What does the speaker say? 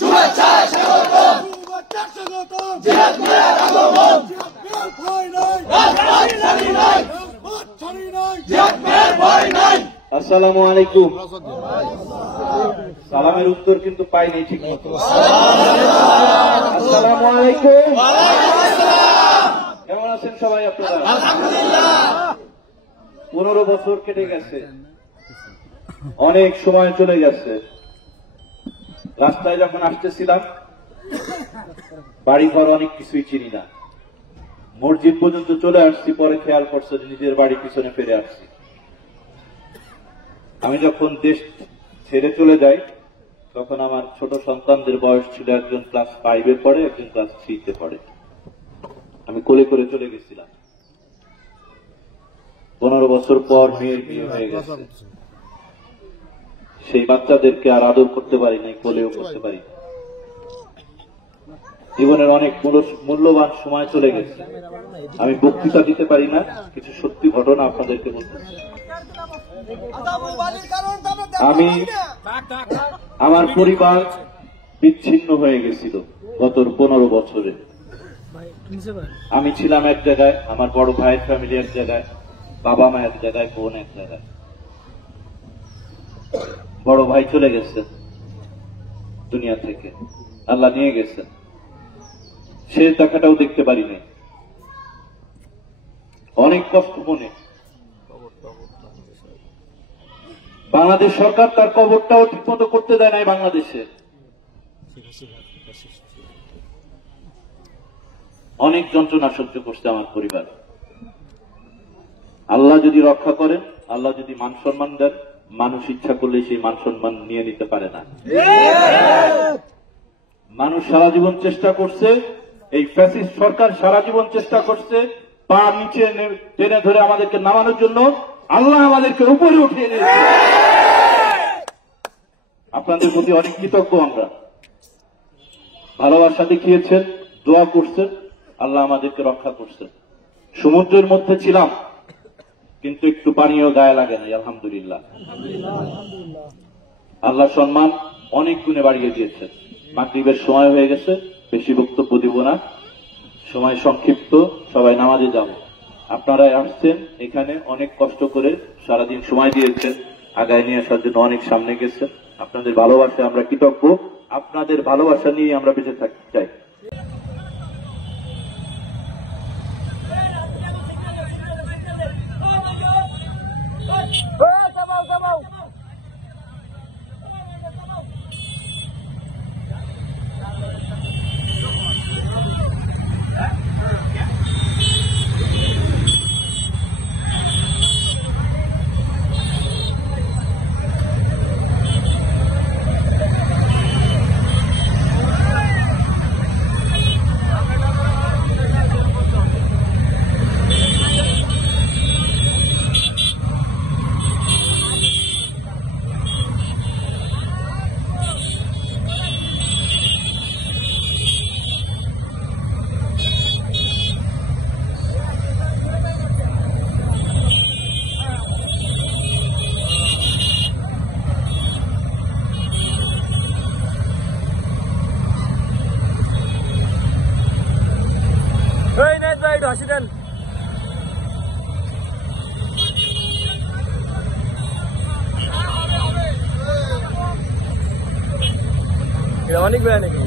শুভেচ্ছা স্বাগতম শুভেচ্ছা স্বাগতম জিহাদ মিয়ার আগমন জিহাদ মিয়ার ভয় নাই রাজপথ ছাড়ি নাই রাজপথ ছাড়ি নাই জিহাদ মিয়ার ভয় নাই। আসসালামু আলাইকুম। সালামের উত্তর কিন্তু পাইনি ঠিক মতো। আসসালামু আলাইকুম। কেমন আছেন সবাই আপনারা? আলহামদুলিল্লাহ। 15 বছর কেটে গেছে, অনেক সময় চলে গেছে। রাস্তায় যখন আসতেছিলাম বাড়ি ঘর অনেক কিছুই চিনি না, মসজিদ পর্যন্ত চলে আসছি, পরে খেয়াল করছে যে নিজের বাড়ি পিছনে ফিরে আসছি। আমি যখন দেশ ছেড়ে চলে যাই তখন আমার ছোট সন্তানদের বয়স ছিল, একজন ক্লাস 5-এ পড়ে, একজন ক্লাস 3-তে পড়ে। আমি কোলে করে চলে গেছিলাম। 15 বছর পর মেয়ের বিয়ে হয়ে গেছে। সেই বাচ্চাদেরকে আর আদর করতে পারি নাই, কোলেও করতে পারি না। জীবনের অনেক মূল্যবান সময় চলে গেছে। আমি বক্তৃতা দিতে পারি না, কিছু সত্যি ঘটনা আপনাদেরকে বলতেছি। আমার পরিবার বিচ্ছিন্ন হয়ে গেছিল গত 15 বছরে। আমি ছিলাম এক জায়গায়, আমার বড় ভাইয়ের ফ্যামিলি এক জায়গায়, বাবা মা এক জায়গায়, বোন এক জায়গায়। বড় ভাই চলে গেছেন দুনিয়া থেকে, আল্লাহ নিয়ে গেছেন। শেষ দেখাটাও দেখতে পারি নাই। অনেক কষ্ট মনে। বাংলাদেশ সরকার তার কবরটাও ঠিক মতো করতে দেয় নাই বাংলাদেশে। অনেক যন্ত্রণা সহ্য করছে আমার পরিবার। আল্লাহ যদি রক্ষা করেন, আল্লাহ যদি মান সম্মান দেন, মানুষ ইচ্ছা করলে সেই মান সম্মান নিয়ে নিতে পারে না। মানুষ সারা জীবন চেষ্টা করছে, এই ফ্যাসিস্ট সরকার সারা জীবন চেষ্টা করছে পা নিচে টেনে ধরে আমাদেরকে নামানোর জন্য। আল্লাহ আমাদেরকে উপরে উঠিয়ে নিয়েছে। আপনাদের প্রতি অনেক কৃতজ্ঞ আমরা। ভালোবাসা দেখিয়েছেন, দোয়া করছেন, আল্লাহ আমাদেরকে রক্ষা করছেন। সমুদ্রের মধ্যে ছিলাম কিন্তু একটু পানিও গায়ে লাগে নাই, আলহামদুলিল্লাহ। আল্লাহ সম্মান অনেক গুণে বাড়িয়ে দিয়েছেন। মাগরিবের সময় হয়ে গেছে, বেশি বক্তব্য দিব না, সময় সংক্ষিপ্ত, সবাই নামাজে যাব। আপনারা আসছেন এখানে অনেক কষ্ট করে, সারাদিন সময় দিয়েছেন, আগায় নিয়ে আসার জন্য অনেক সামনে গেছেন। আপনাদের ভালোবাসা আমরা কৃতজ্ঞ। আপনাদের ভালোবাসা নিয়ে আমরা বেঁচে থাকতে চাই। অনেক বেড়া নাকি